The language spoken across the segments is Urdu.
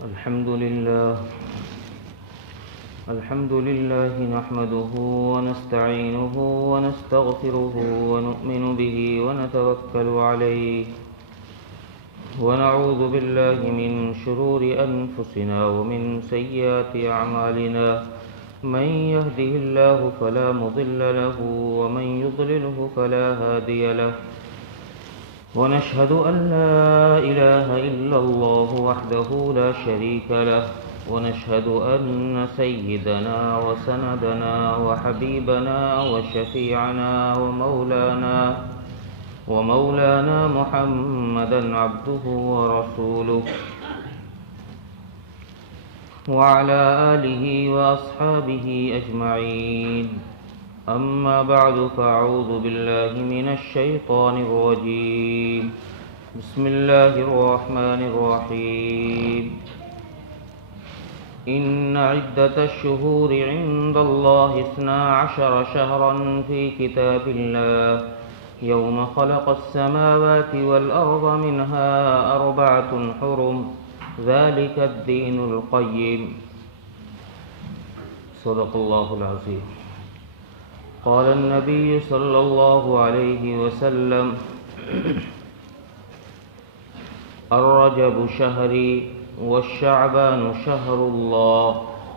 الحمد لله نحمده ونستعينه ونستغفره ونؤمن به ونتوكل عليه ونعوذ بالله من شرور أنفسنا ومن سيئات أعمالنا من يهده الله فلا مضل له ومن يضلله فلا هادي له ونشهد أن لا إله إلا الله وحده لا شريك له ونشهد أن سيدنا وسندنا وحبيبنا وشفيعنا ومولانا محمدا عبده ورسوله وعلى آله وأصحابه أجمعين. أما بعد فأعوذ بالله من الشيطان الرجيم. بسم الله الرحمن الرحيم. إن عدة الشهور عند الله 12 شهرا في كتاب الله يوم خلق السماوات والأرض منها 4 حرم ذلك الدين القيم. صدق الله العظيم. قال النبي صلى الله عليه وسلم الرجب شهري والشعبان شهر الله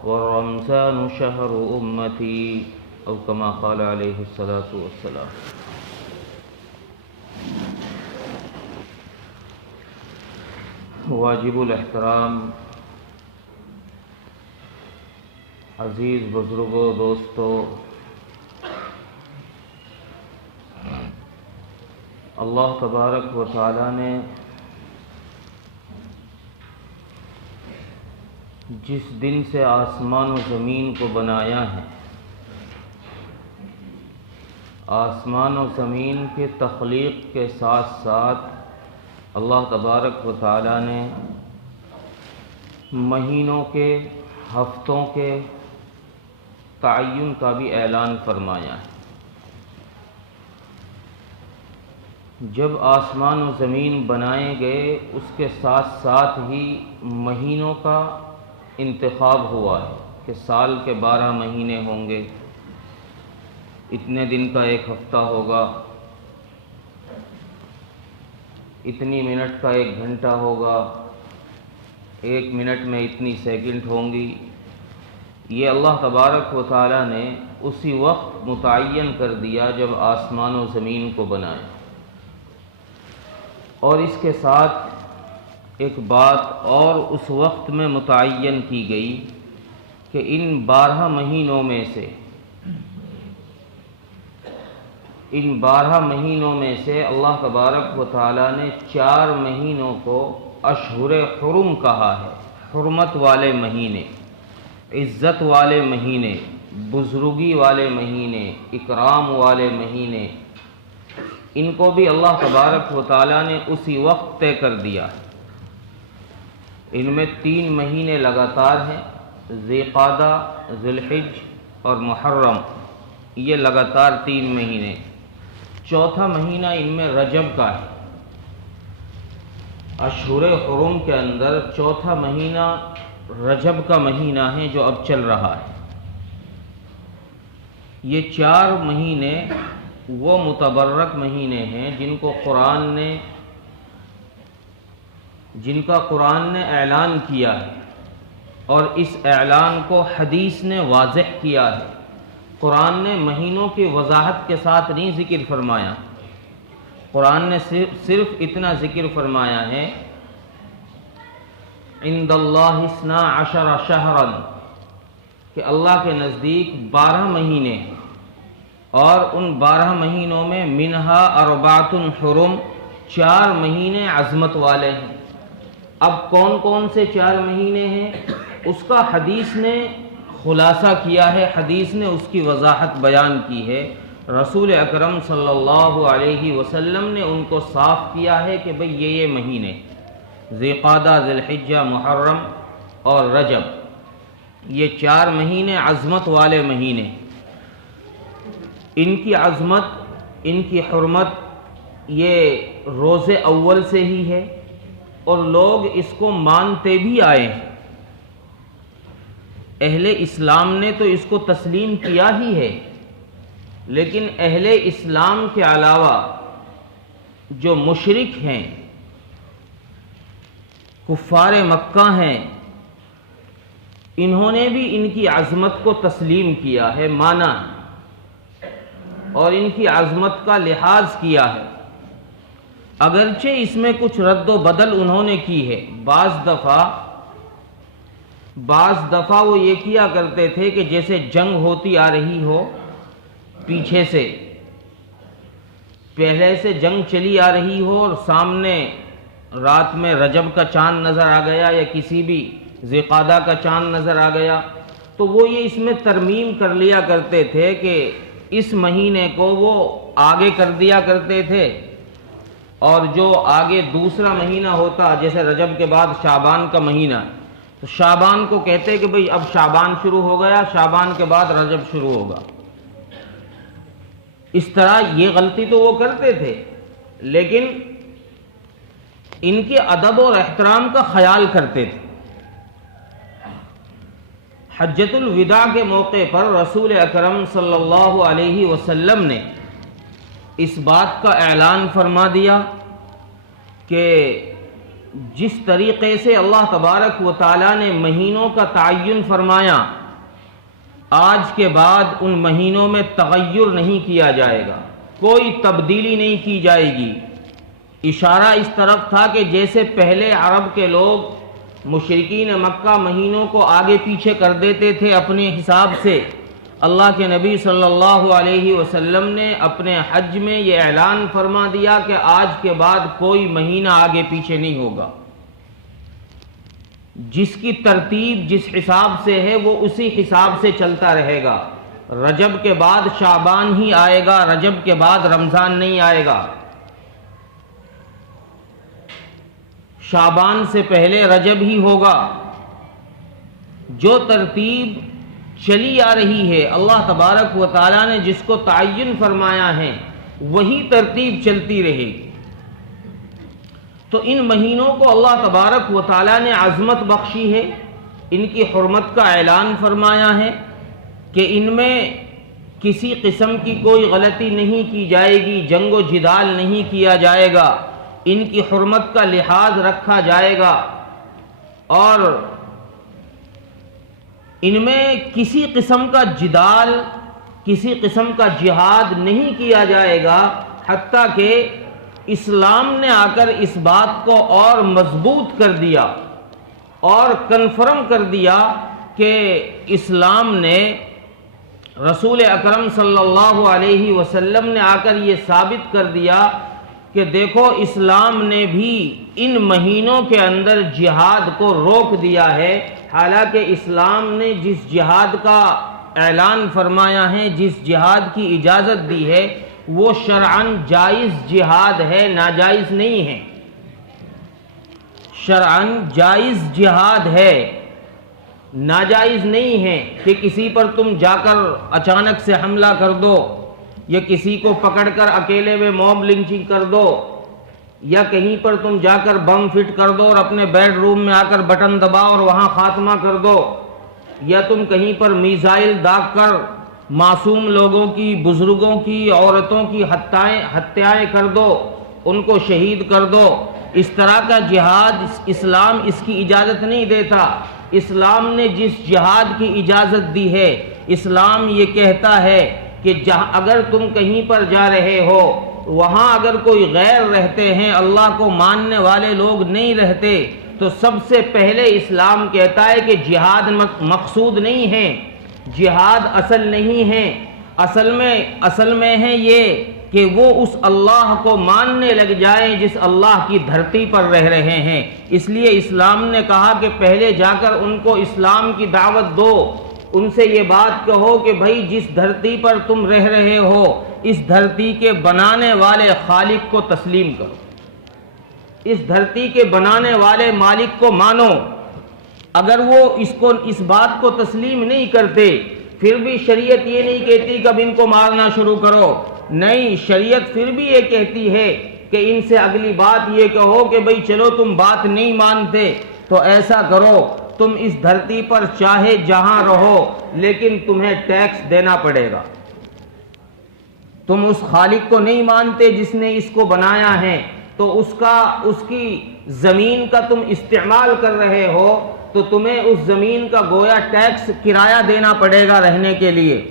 والرمضان شهر أمتي أو كما قال عليه الصلاة والسلام. واجب الاحترام عزیز بزرگوں دوستو، اللہ تبارک و تعالی نے جس دن سے آسمان و زمین کو بنایا ہے، آسمان و زمین کے تخلیق کے ساتھ ساتھ اللہ تبارک و تعالی نے مہینوں کے، ہفتوں کے تعین کا بھی اعلان فرمایا ہے۔ جب آسمان و زمین بنائے گئے اس کے ساتھ ساتھ ہی مہینوں کا انتخاب ہوا ہے کہ سال کے 12 مہینے ہوں گے، اتنے دن کا ایک ہفتہ ہوگا، اتنی منٹ کا 1 گھنٹہ ہوگا، 1 منٹ میں اتنی سیکنڈ ہوں گی۔ یہ اللہ تبارک و تعالی نے اسی وقت متعین کر دیا جب آسمان و زمین کو بنایا، اور اس کے ساتھ ایک بات اور اس وقت میں متعین کی گئی کہ ان 12 مہینوں میں سے اللہ تبارک و تعالی نے 4 مہینوں کو اشہر حرم کہا ہے، حرمت والے مہینے، عزت والے مہینے، بزرگی والے مہینے، اکرام والے مہینے۔ ان کو بھی اللہ تبارک و تعالی نے اسی وقت طے کر دیا ہے۔ ان میں 3 مہینے لگاتار ہیں، ذی قعدہ، ذی الحج اور محرم، یہ لگاتار 3 مہینے۔ چوتھا مہینہ ان میں رجب کا ہے۔ اشہر حرم کے اندر چوتھا مہینہ رجب کا مہینہ ہے جو اب چل رہا ہے۔ یہ 4 مہینے وہ متبرک مہینے ہیں جن کا قرآن نے اعلان کیا ہے، اور اس اعلان کو حدیث نے واضح کیا ہے۔ قرآن نے مہینوں کی وضاحت کے ساتھ نہیں ذکر فرمایا، قرآن نے صرف اتنا ذکر فرمایا ہے عند اللہ 12 شہرا، کہ اللہ کے نزدیک 12 مہینے ہیں، اور ان 12 مہینوں میں منہا 4 حرم، 4 مہینے عظمت والے ہیں۔ اب کون کون سے 4 مہینے ہیں اس کا حدیث نے خلاصہ کیا ہے، حدیث نے اس کی وضاحت بیان کی ہے۔ رسول اکرم صلی اللہ علیہ وسلم نے ان کو صاف کیا ہے کہ بھئی یہ مہینے ذی قعدہ، ذی الحجہ، محرم اور رجب، یہ 4 مہینے عظمت والے مہینے۔ ان کی عظمت، ان کی حرمت یہ روز اول سے ہی ہے، اور لوگ اس کو مانتے بھی آئے ہیں۔ اہل اسلام نے تو اس کو تسلیم کیا ہی ہے، لیکن اہل اسلام کے علاوہ جو مشرک ہیں، کفار مکہ ہیں، انہوں نے بھی ان کی عظمت کو تسلیم کیا ہے، مانا ہے اور ان کی عظمت کا لحاظ کیا ہے، اگرچہ اس میں کچھ رد و بدل انہوں نے کی ہے۔ بعض دفعہ وہ یہ کیا کرتے تھے کہ جیسے جنگ ہوتی آ رہی ہو، پیچھے سے پہلے سے جنگ چلی آ رہی ہو اور سامنے رات میں رجب کا چاند نظر آ گیا یا کسی بھی ذی القعدہ کا چاند نظر آ گیا، تو وہ یہ اس میں ترمیم کر لیا کرتے تھے کہ اس مہینے کو وہ آگے کر دیا کرتے تھے، اور جو آگے دوسرا مہینہ ہوتا جیسے رجب کے بعد شعبان کا مہینہ، تو شعبان کو کہتے کہ بھئی اب شعبان شروع ہو گیا، شعبان کے بعد رجب شروع ہوگا۔ اس طرح یہ غلطی تو وہ کرتے تھے، لیکن ان کے ادب اور احترام کا خیال کرتے تھے۔ حجۃ الوداع کے موقع پر رسول اکرم صلی اللہ علیہ وسلم نے اس بات کا اعلان فرما دیا کہ جس طریقے سے اللہ تبارک و تعالیٰ نے مہینوں کا تعین فرمایا، آج کے بعد ان مہینوں میں تغیر نہیں کیا جائے گا، کوئی تبدیلی نہیں کی جائے گی۔ اشارہ اس طرف تھا کہ جیسے پہلے عرب کے لوگ مشرکین مکہ مہینوں کو آگے پیچھے کر دیتے تھے اپنے حساب سے، اللہ کے نبی صلی اللہ علیہ وسلم نے اپنے حج میں یہ اعلان فرما دیا کہ آج کے بعد کوئی مہینہ آگے پیچھے نہیں ہوگا، جس کی ترتیب جس حساب سے ہے وہ اسی حساب سے چلتا رہے گا۔ رجب کے بعد شعبان ہی آئے گا، رجب کے بعد رمضان نہیں آئے گا، شعبان سے پہلے رجب ہی ہوگا۔ جو ترتیب چلی آ رہی ہے، اللہ تبارک و تعالیٰ نے جس کو تعین فرمایا ہے، وہی ترتیب چلتی رہے گی۔ تو ان مہینوں کو اللہ تبارک و تعالیٰ نے عظمت بخشی ہے، ان کی حرمت کا اعلان فرمایا ہے کہ ان میں کسی قسم کی کوئی غلطی نہیں کی جائے گی، جنگ و جدال نہیں کیا جائے گا، ان کی حرمت کا لحاظ رکھا جائے گا، اور ان میں کسی قسم کا جدال، کسی قسم کا جہاد نہیں کیا جائے گا، حتیٰ کہ اسلام نے آ کر اس بات کو اور مضبوط کر دیا اور کنفرم کر دیا کہ اسلام نے، رسول اکرم صلی اللہ علیہ وسلم نے آ کر یہ ثابت کر دیا کہ دیکھو اسلام نے بھی ان مہینوں کے اندر جہاد کو روک دیا ہے، حالانکہ اسلام نے جس جہاد کا اعلان فرمایا ہے، جس جہاد کی اجازت دی ہے، وہ شرعاً جائز جہاد ہے، ناجائز نہیں ہے، شرعاً جائز جہاد ہے، ناجائز نہیں ہے کہ کسی پر تم جا کر اچانک سے حملہ کر دو، یا کسی کو پکڑ کر اکیلے میں موب لنچنگ کر دو، یا کہیں پر تم جا کر بم فٹ کر دو اور اپنے بیڈ روم میں آ کر بٹن دباؤ اور وہاں خاتمہ کر دو، یا تم کہیں پر میزائل داغ کر معصوم لوگوں کی، بزرگوں کی، عورتوں کی ہتیائیں کر دو، ان کو شہید کر دو۔ اس طرح کا جہاد اسلام اس کی اجازت نہیں دیتا۔ اسلام نے جس جہاد کی اجازت دی ہے، اسلام یہ کہتا ہے کہ اگر تم کہیں پر جا رہے ہو، وہاں اگر کوئی غیر رہتے ہیں، اللہ کو ماننے والے لوگ نہیں رہتے، تو سب سے پہلے اسلام کہتا ہے کہ جہاد مقصود نہیں ہے، جہاد اصل نہیں ہے، اصل میں ہے یہ کہ وہ اس اللہ کو ماننے لگ جائیں جس اللہ کی دھرتی پر رہ رہے ہیں۔ اس لیے اسلام نے کہا کہ پہلے جا کر ان کو اسلام کی دعوت دو، ان سے یہ بات کہو کہ بھائی جس دھرتی پر تم رہ رہے ہو، اس دھرتی کے بنانے والے خالق کو تسلیم کرو، اس دھرتی کے بنانے والے مالک کو مانو۔ اگر وہ اس بات کو تسلیم نہیں کرتے، پھر بھی شریعت یہ نہیں کہتی کہ اب ان کو مارنا شروع کرو، نہیں، شریعت پھر بھی یہ کہتی ہے کہ ان سے اگلی بات یہ کہو کہ بھئی چلو تم بات نہیں مانتے تو ایسا کرو، تم اس دھرتی پر چاہے جہاں رہو لیکن تمہیں ٹیکس دینا پڑے گا. تم اس خالق کو نہیں مانتے جس نے اس کو بنایا ہے، تو اس کی زمین کا تم استعمال کر رہے ہو تو تمہیں اس زمین کا گویا ٹیکس کرایہ دینا پڑے گا رہنے کے لیے.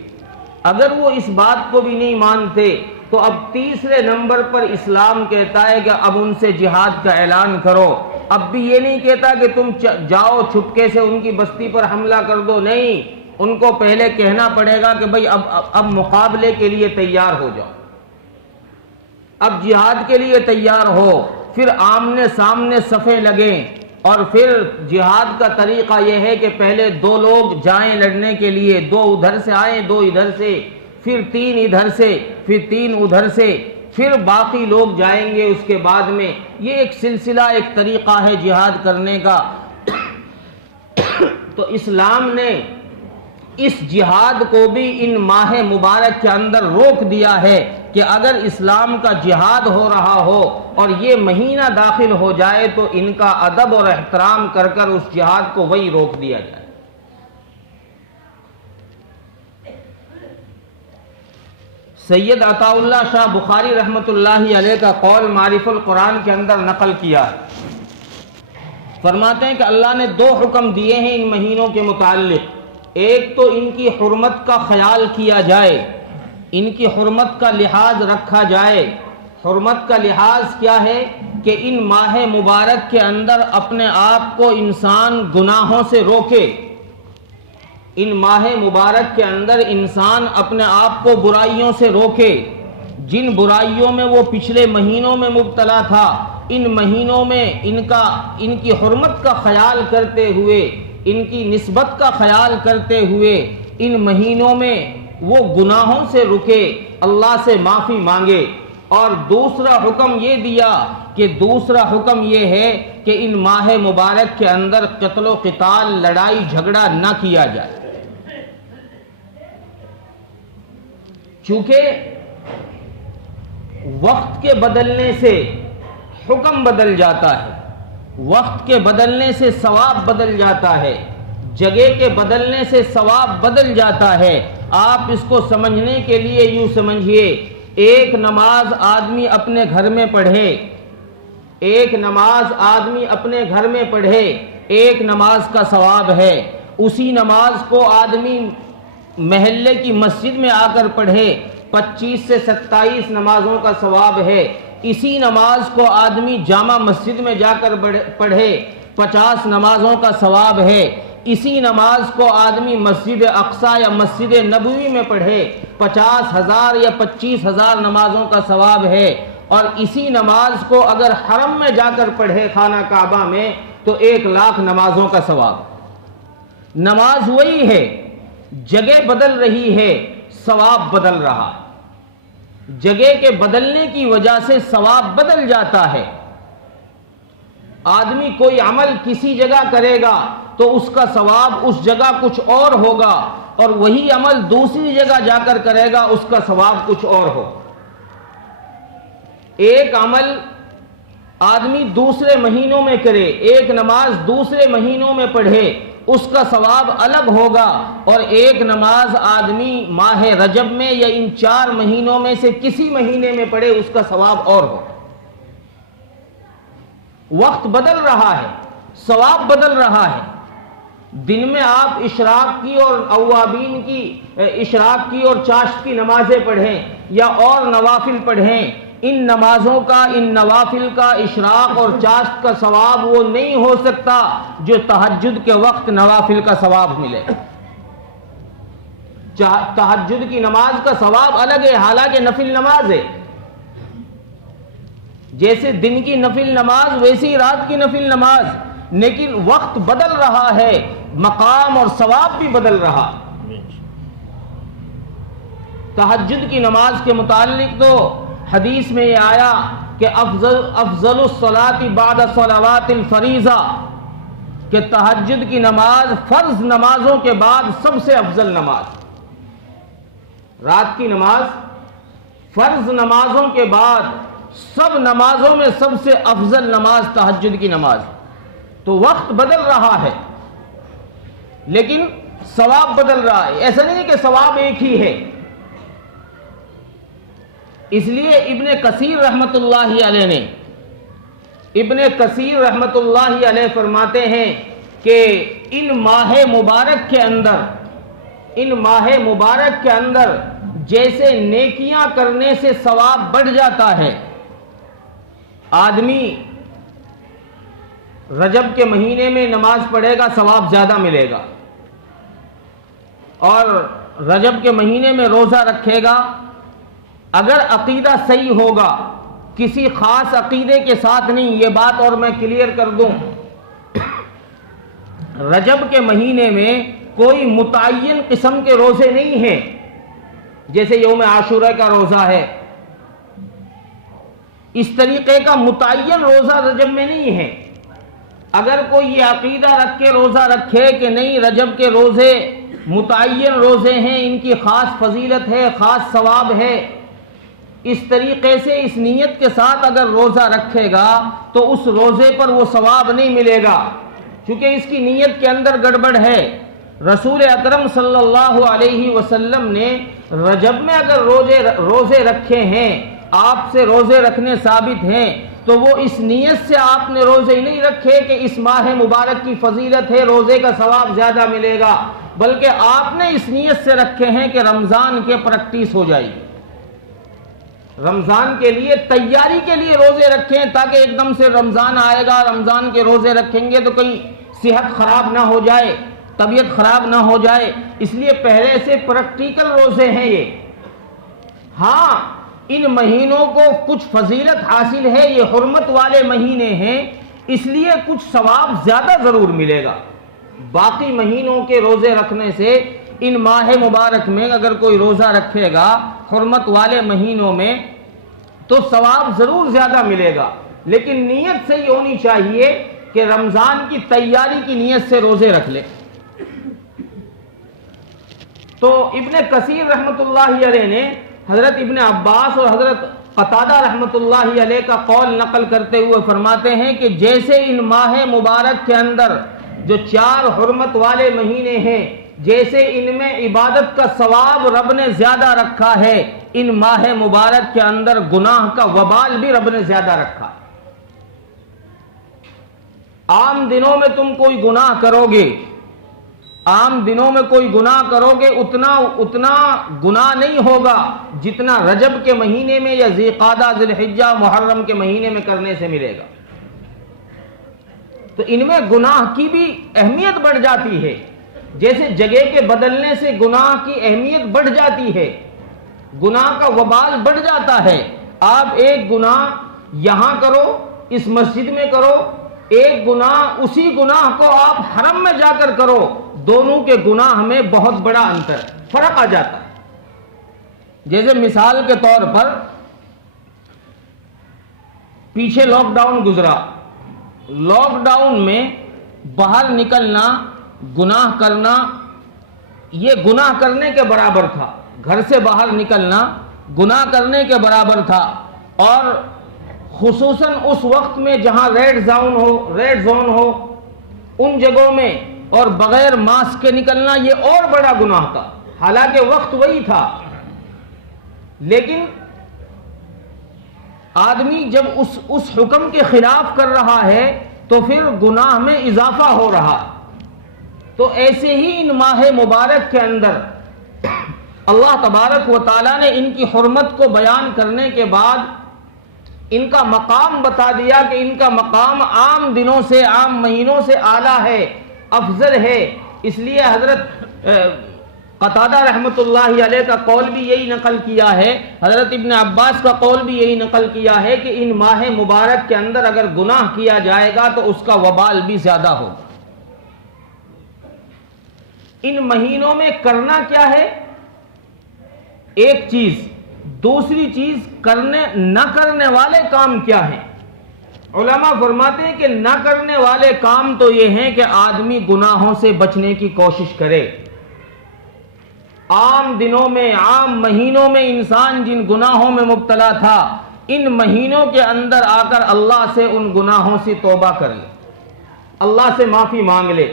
اگر وہ اس بات کو بھی نہیں مانتے تو اب تیسرے نمبر پر اسلام کہتا ہے کہ اب ان سے جہاد کا اعلان کرو. اب بھی یہ نہیں کہتا کہ تم جاؤ چھپکے سے ان کی بستی پر حملہ کر دو، نہیں، ان کو پہلے کہنا پڑے گا کہ بھئی اب مقابلے کے لیے تیار ہو جاؤ، اب جہاد کے لیے تیار ہو. پھر آمنے سامنے صفیں لگیں، اور پھر جہاد کا طریقہ یہ ہے کہ پہلے 2 لوگ جائیں لڑنے کے لیے، 2 ادھر سے آئیں، 2 ادھر سے، پھر 3 ادھر سے، پھر 3 ادھر سے، پھر باقی لوگ جائیں گے اس کے بعد میں. یہ ایک سلسلہ، ایک طریقہ ہے جہاد کرنے کا. تو اسلام نے اس جہاد کو بھی ان ماہ مبارک کے اندر روک دیا ہے کہ اگر اسلام کا جہاد ہو رہا ہو اور یہ مہینہ داخل ہو جائے تو ان کا ادب اور احترام کر کر اس جہاد کو وہی روک دیا جائے. سید عطا اللہ شاہ بخاری رحمۃ اللہ علیہ کا قول معرف القرآن کے اندر نقل کیا ہے. فرماتے ہیں کہ اللہ نے 2 حکم دیے ہیں ان مہینوں کے متعلق. ایک تو ان کی حرمت کا خیال کیا جائے، ان کی حرمت کا لحاظ رکھا جائے. حرمت کا لحاظ کیا ہے کہ ان ماہ مبارک کے اندر اپنے آپ کو انسان گناہوں سے روکے. ان ماہ مبارک کے اندر انسان اپنے آپ کو برائیوں سے روکے. جن برائیوں میں وہ پچھلے مہینوں میں مبتلا تھا، ان مہینوں میں ان کی حرمت کا خیال کرتے ہوئے، ان کی نسبت کا خیال کرتے ہوئے ان مہینوں میں وہ گناہوں سے رکے، اللہ سے معافی مانگے. اور دوسرا حکم یہ ہے کہ ان ماہ مبارک کے اندر قتل و قتال، لڑائی جھگڑا نہ کیا جائے. چونکہ وقت کے بدلنے سے حکم بدل جاتا ہے، وقت کے بدلنے سے ثواب بدل جاتا ہے، جگہ کے بدلنے سے ثواب بدل جاتا ہے. آپ اس کو سمجھنے کے لیے یوں سمجھیے، ایک نماز آدمی اپنے گھر میں پڑھے، ایک نماز آدمی اپنے گھر میں پڑھے، ایک نماز کا ثواب ہے. اسی نماز کو آدمی محلے کی مسجد میں آ کر پڑھے، 25 سے 27 نمازوں کا ثواب ہے. اسی نماز کو آدمی جامع مسجد میں جا کر پڑھے، 50 نمازوں کا ثواب ہے. اسی نماز کو آدمی مسجد اقصی یا مسجد نبوی میں پڑھے، 50,000 یا 25,000 نمازوں کا ثواب ہے. اور اسی نماز کو اگر حرم میں جا کر پڑھے خانہ کعبہ میں تو 1,00,000 نمازوں کا ثواب. نماز وہی ہے، جگہ بدل رہی ہے، ثواب بدل رہا. جگہ کے بدلنے کی وجہ سے ثواب بدل جاتا ہے. آدمی کوئی عمل کسی جگہ کرے گا تو اس کا ثواب اس جگہ کچھ اور ہوگا، اور وہی عمل دوسری جگہ جا کر کرے گا اس کا ثواب کچھ اور ہو. ایک عمل آدمی دوسرے مہینوں میں کرے، ایک نماز دوسرے مہینوں میں پڑھے، اس کا ثواب الگ ہوگا، اور ایک نماز آدمی ماہ رجب میں یا ان 4 مہینوں میں سے کسی مہینے میں پڑھے اس کا ثواب اور ہو. وقت بدل رہا ہے، ثواب بدل رہا ہے. دن میں آپ اشراق کی اور اوابین کی، اشراق کی اور چاشت کی نمازیں پڑھیں یا اور نوافل پڑھیں، ان نمازوں کا، ان نوافل کا، اشراق اور چاشت کا ثواب وہ نہیں ہو سکتا جو تہجد کے وقت نوافل کا ثواب ملے. تہجد کی نماز کا ثواب الگ ہے، حالانکہ نفل نماز ہے. جیسے دن کی نفل نماز ویسی رات کی نفل نماز، لیکن وقت بدل رہا ہے، مقام اور ثواب بھی بدل رہا. تہجد کی نماز کے متعلق تو حدیث میں یہ آیا کہ افضل الصلاۃ بعد صلوات الفریضہ، کہ تہجد کی نماز فرض نمازوں کے بعد سب سے افضل نماز. رات کی نماز فرض نمازوں کے بعد سب نمازوں میں سب سے افضل نماز تہجد کی نماز. تو وقت بدل رہا ہے، لیکن ثواب بدل رہا ہے. ایسا نہیں ہے کہ ثواب ایک ہی ہے. اس لیے ابن کثیر رحمت اللہ علیہ فرماتے ہیں کہ ان ماہ مبارک کے اندر جیسے نیکیاں کرنے سے ثواب بڑھ جاتا ہے، آدمی رجب کے مہینے میں نماز پڑھے گا ثواب زیادہ ملے گا، اور رجب کے مہینے میں روزہ رکھے گا. اگر عقیدہ صحیح ہوگا، کسی خاص عقیدے کے ساتھ نہیں، یہ بات اور میں کلیئر کر دوں، رجب کے مہینے میں کوئی متعین قسم کے روزے نہیں ہیں، جیسے یوم عاشورہ کا روزہ ہے، اس طریقے کا متعین روزہ رجب میں نہیں ہے. اگر کوئی یہ عقیدہ رکھ کے روزہ رکھے کہ نہیں رجب کے روزے متعین روزے ہیں، ان کی خاص فضیلت ہے، خاص ثواب ہے، اس طریقے سے اس نیت کے ساتھ اگر روزہ رکھے گا تو اس روزے پر وہ ثواب نہیں ملے گا، کیونکہ اس کی نیت کے اندر گڑبڑ ہے. رسول اکرم صلی اللہ علیہ وسلم نے رجب میں اگر روزے رکھے ہیں، آپ سے روزے رکھنے ثابت ہیں، تو وہ اس نیت سے آپ نے روزے نہیں رکھے کہ اس ماہ مبارک کی فضیلت ہے، روزے کا ثواب زیادہ ملے گا، بلکہ آپ نے اس نیت سے رکھے ہیں کہ رمضان کے پریکٹس ہو جائے گی، رمضان کے لیے تیاری کے لیے روزے رکھیں، تاکہ ایک دم سے رمضان آئے گا، رمضان کے روزے رکھیں گے تو کہیں صحت خراب نہ ہو جائے، طبیعت خراب نہ ہو جائے، اس لیے پہلے سے پریکٹیکل روزے ہیں یہ. ہاں ان مہینوں کو کچھ فضیلت حاصل ہے، یہ حرمت والے مہینے ہیں، اس لیے کچھ ثواب زیادہ ضرور ملے گا. باقی مہینوں کے روزے رکھنے سے ان ماہ مبارک میں اگر کوئی روزہ رکھے گا حرمت والے مہینوں میں تو ثواب ضرور زیادہ ملے گا، لیکن نیت صحیح ہونی چاہیے کہ رمضان کی تیاری کی نیت سے روزے رکھ لے. تو ابن کثیر رحمت اللہ علیہ نے حضرت ابن عباس اور حضرت قتادہ رحمت اللہ علیہ کا قول نقل کرتے ہوئے فرماتے ہیں کہ جیسے ان ماہ مبارک کے اندر جو 4 حرمت والے مہینے ہیں، جیسے ان میں عبادت کا ثواب رب نے زیادہ رکھا ہے، ان ماہ مبارک کے اندر گناہ کا وبال بھی رب نے زیادہ رکھا. عام دنوں میں تم کوئی گناہ کرو گے، اتنا گناہ نہیں ہوگا جتنا رجب کے مہینے میں یا ذی قعدہ ذی الحجہ محرم کے مہینے میں کرنے سے ملے گا. تو ان میں گناہ کی بھی اہمیت بڑھ جاتی ہے، جیسے جگہ کے بدلنے سے گناہ کی اہمیت بڑھ جاتی ہے، گناہ کا وبال بڑھ جاتا ہے. آپ ایک گناہ یہاں کرو، اس مسجد میں کرو، ایک گناہ اسی گناہ کو آپ حرم میں جا کر کرو، دونوں کے گناہ میں بہت بڑا انتر فرق آ جاتا ہے. جیسے مثال کے طور پر پیچھے لاک ڈاؤن گزرا، لاک ڈاؤن میں باہر نکلنا، گناہ کرنا، یہ گناہ کرنے کے برابر تھا. گھر سے باہر نکلنا گناہ کرنے کے برابر تھا، اور خصوصاً اس وقت میں جہاں ریڈ زون ہو ان جگہوں میں، اور بغیر ماسک کے نکلنا یہ اور بڑا گناہ تھا، حالانکہ وقت وہی تھا. لیکن آدمی جب اس حکم کے خلاف کر رہا ہے تو پھر گناہ میں اضافہ ہو رہا. تو ایسے ہی ان ماہ مبارک کے اندر اللہ تبارک و تعالیٰ نے ان کی حرمت کو بیان کرنے کے بعد ان کا مقام بتا دیا کہ ان کا مقام عام دنوں سے، عام مہینوں سے اعلیٰ ہے، افضل ہے. اس لیے حضرت قتادہ رحمت اللہ علیہ کا قول بھی یہی نقل کیا ہے، حضرت ابن عباس کا قول بھی یہی نقل کیا ہے کہ ان ماہ مبارک کے اندر اگر گناہ کیا جائے گا تو اس کا وبال بھی زیادہ ہوگا. ان مہینوں میں کرنا کیا ہے ایک چیز، دوسری چیز نہ کرنے والے کام کیا ہیں. علماء فرماتے ہیں کہ نہ کرنے والے کام تو یہ ہیں کہ آدمی گناہوں سے بچنے کی کوشش کرے. عام دنوں میں، عام مہینوں میں انسان جن گناہوں میں مبتلا تھا، ان مہینوں کے اندر آ کر اللہ سے ان گناہوں سے توبہ کر لے، اللہ سے معافی مانگ لے،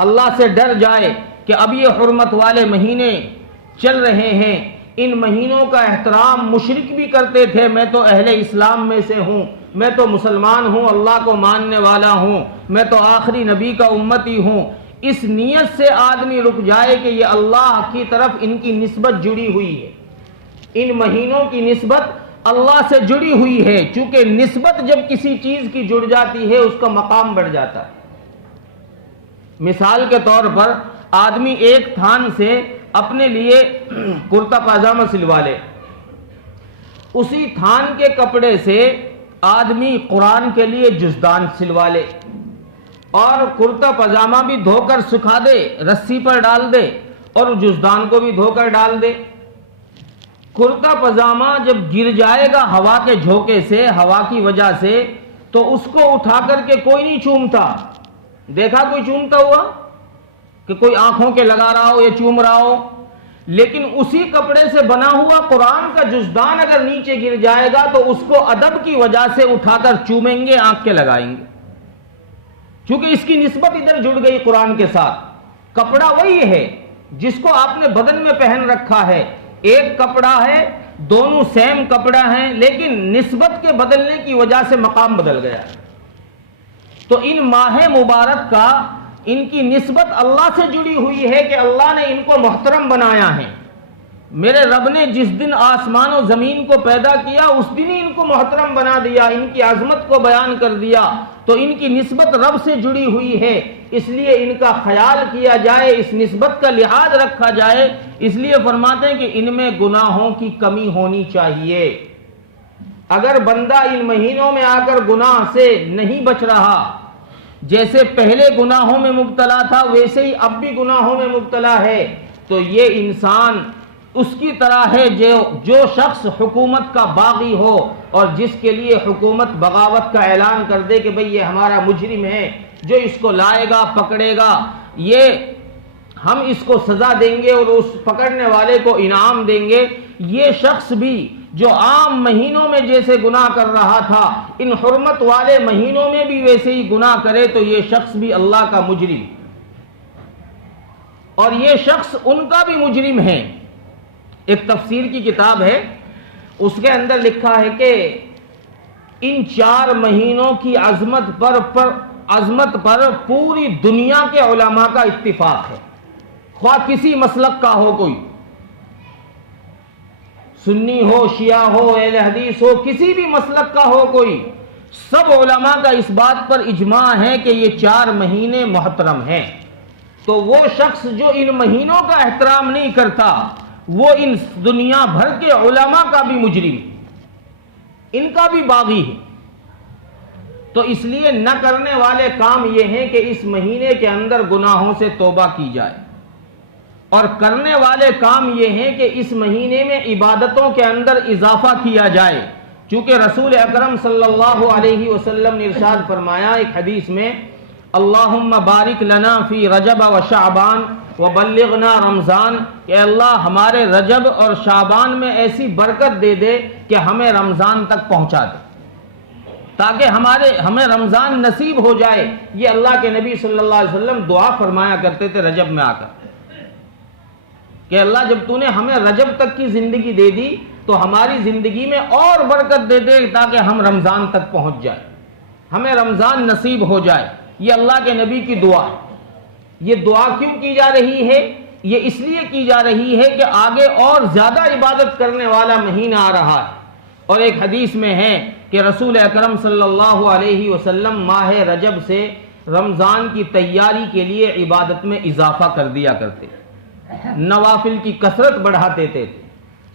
اللہ سے ڈر جائے کہ اب یہ حرمت والے مہینے چل رہے ہیں، ان مہینوں کا احترام مشرک بھی کرتے تھے، میں تو اہل اسلام میں سے ہوں، میں تو مسلمان ہوں، اللہ کو ماننے والا ہوں، میں تو آخری نبی کا امتی ہوں، اس نیت سے آدمی رک جائے کہ یہ اللہ کی طرف ان کی نسبت جڑی ہوئی ہے، ان مہینوں کی نسبت اللہ سے جڑی ہوئی ہے، چونکہ نسبت جب کسی چیز کی جڑ جاتی ہے اس کا مقام بڑھ جاتا ہے۔ مثال کے طور پر آدمی ایک تھان سے اپنے لیے کرتا پاجامہ سلوا لے، اسی تھان کے کپڑے سے آدمی قرآن کے لیے جزدان سلوا لے، اور کرتا پاجامہ بھی دھو کر سکھا دے، رسی پر ڈال دے، اور جزدان کو بھی دھو کر ڈال دے۔ کرتا پاجامہ جب گر جائے گا ہوا کے جھونکے سے، ہوا کی وجہ سے، تو اس کو اٹھا کر کے کوئی نہیں چومتا۔ دیکھا کوئی چومتا ہوا کہ کوئی آنکھوں کے لگا رہا ہو یا چوم رہا ہو؟ لیکن اسی کپڑے سے بنا ہوا قرآن کا جزدان اگر نیچے گر جائے گا تو اس کو ادب کی وجہ سے اٹھا کر چومیں گے، آنکھ کے لگائیں گے، چونکہ اس کی نسبت ادھر جڑ گئی قرآن کے ساتھ۔ کپڑا وہی ہے جس کو آپ نے بدن میں پہن رکھا ہے، ایک کپڑا ہے، دونوں سیم کپڑا ہیں، لیکن نسبت کے بدلنے کی وجہ سے مقام بدل گیا۔ تو ان ماہ مبارک کا ان کی نسبت اللہ سے جڑی ہوئی ہے کہ اللہ نے ان کو محترم بنایا ہے۔ میرے رب نے جس دن آسمان و زمین کو پیدا کیا اس دن ہی ان کو محترم بنا دیا، ان کی عظمت کو بیان کر دیا، تو ان کی نسبت رب سے جڑی ہوئی ہے، اس لیے ان کا خیال کیا جائے، اس نسبت کا لحاظ رکھا جائے۔ اس لیے فرماتے ہیں کہ ان میں گناہوں کی کمی ہونی چاہیے۔ اگر بندہ ان مہینوں میں آ کر گناہ سے نہیں بچ رہا، جیسے پہلے گناہوں میں مبتلا تھا ویسے ہی اب بھی گناہوں میں مبتلا ہے، تو یہ انسان اس کی طرح ہے جو شخص حکومت کا باغی ہو اور جس کے لیے حکومت بغاوت کا اعلان کر دے کہ بھئی یہ ہمارا مجرم ہے، جو اس کو لائے گا پکڑے گا، یہ ہم اس کو سزا دیں گے اور اس پکڑنے والے کو انعام دیں گے۔ یہ شخص بھی جو عام مہینوں میں جیسے گناہ کر رہا تھا، ان حرمت والے مہینوں میں بھی ویسے ہی گناہ کرے تو یہ شخص بھی اللہ کا مجرم، اور یہ شخص ان کا بھی مجرم ہے۔ ایک تفسیر کی کتاب ہے، اس کے اندر لکھا ہے کہ ان 4 مہینوں کی عظمت پر پوری دنیا کے علماء کا اتفاق ہے، خواہ کسی مسلک کا ہو، کوئی سنی ہو، شیعہ ہو، اہل حدیث ہو، کسی بھی مسلک کا ہو کوئی، سب علماء کا اس بات پر اجماع ہے کہ یہ 4 مہینے محترم ہیں۔ تو وہ شخص جو ان مہینوں کا احترام نہیں کرتا وہ ان دنیا بھر کے علماء کا بھی مجرم، ان کا بھی باغی ہے۔ تو اس لیے نہ کرنے والے کام یہ ہیں کہ اس مہینے کے اندر گناہوں سے توبہ کی جائے، اور کرنے والے کام یہ ہیں کہ اس مہینے میں عبادتوں کے اندر اضافہ کیا جائے، چونکہ رسول اکرم صلی اللہ علیہ وسلم نے ارشاد فرمایا ایک حدیث میں، اللہم بارک لنا فی رجب و شعبان وبلغنا رمضان، کہ اللہ ہمارے رجب اور شعبان میں ایسی برکت دے دے کہ ہمیں رمضان تک پہنچا دے، تاکہ ہمیں رمضان نصیب ہو جائے۔ یہ اللہ کے نبی صلی اللہ علیہ وسلم دعا فرمایا کرتے تھے رجب میں آ کر کہ اللہ جب تو نے ہمیں رجب تک کی زندگی دے دی تو ہماری زندگی میں اور برکت دے دے تاکہ ہم رمضان تک پہنچ جائے، ہمیں رمضان نصیب ہو جائے۔ یہ اللہ کے نبی کی دعا۔ یہ دعا کیوں کی جا رہی ہے؟ یہ اس لیے کی جا رہی ہے کہ آگے اور زیادہ عبادت کرنے والا مہینہ آ رہا ہے، اور ایک حدیث میں ہے کہ رسول اکرم صلی اللہ علیہ وسلم ماہ رجب سے رمضان کی تیاری کے لیے عبادت میں اضافہ کر دیا کرتے، نوافل کی کثرت بڑھاتے تھے۔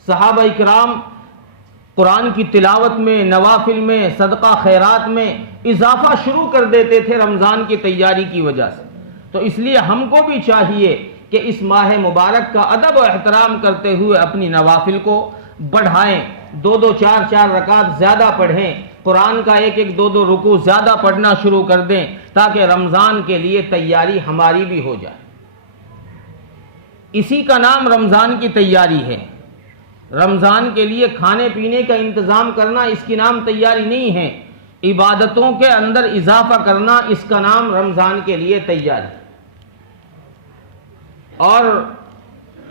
صحابہ اکرام قرآن کی تلاوت میں، نوافل میں، صدقہ خیرات میں اضافہ شروع کر دیتے تھے رمضان کی تیاری کی وجہ سے۔ تو اس لیے ہم کو بھی چاہیے کہ اس ماہ مبارک کا ادب و احترام کرتے ہوئے اپنی نوافل کو بڑھائیں، 2 4 رکعت زیادہ پڑھیں، قرآن کا 1 2 رکوع زیادہ پڑھنا شروع کر دیں، تاکہ رمضان کے لیے تیاری ہماری بھی ہو جائے۔ اسی کا نام رمضان کی تیاری ہے۔ رمضان کے لیے کھانے پینے کا انتظام کرنا اس کی نام تیاری نہیں ہے، عبادتوں کے اندر اضافہ کرنا اس کا نام رمضان کے لیے تیاری۔ اور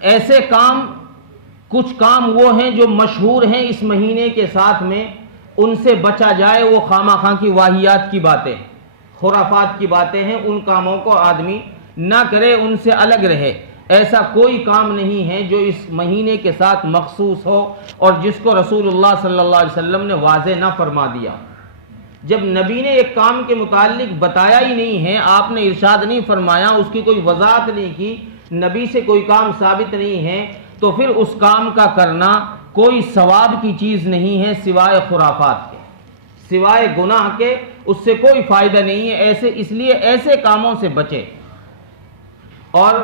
ایسے کام، کچھ کام وہ ہیں جو مشہور ہیں اس مہینے کے ساتھ میں، ان سے بچا جائے۔ وہ خواہ خواہ کی واہیات کی باتیں، خرافات کی باتیں ہیں، ان کاموں کو آدمی نہ کرے، ان سے الگ رہے۔ ایسا کوئی کام نہیں ہے جو اس مہینے کے ساتھ مخصوص ہو اور جس کو رسول اللہ صلی اللہ علیہ وسلم نے واضح نہ فرما دیا۔ جب نبی نے ایک کام کے متعلق بتایا ہی نہیں ہے، آپ نے ارشاد نہیں فرمایا، اس کی کوئی وضاحت نہیں کی، نبی سے کوئی کام ثابت نہیں ہے، تو پھر اس کام کا کرنا کوئی ثواب کی چیز نہیں ہے سوائے خرافات کے، سوائے گناہ کے، اس سے کوئی فائدہ نہیں ہے۔ اس لیے ایسے کاموں سے بچے اور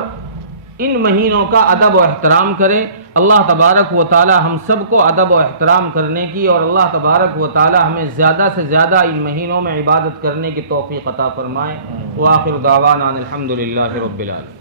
ان مہینوں کا ادب و احترام کرے۔ اللہ تبارک و تعالی ہم سب کو ادب و احترام کرنے کی، اور اللہ تبارک و تعالی ہمیں زیادہ سے زیادہ ان مہینوں میں عبادت کرنے کی توفیق عطا فرمائے۔ وآخر دعوانا الحمدللہ رب العالمین۔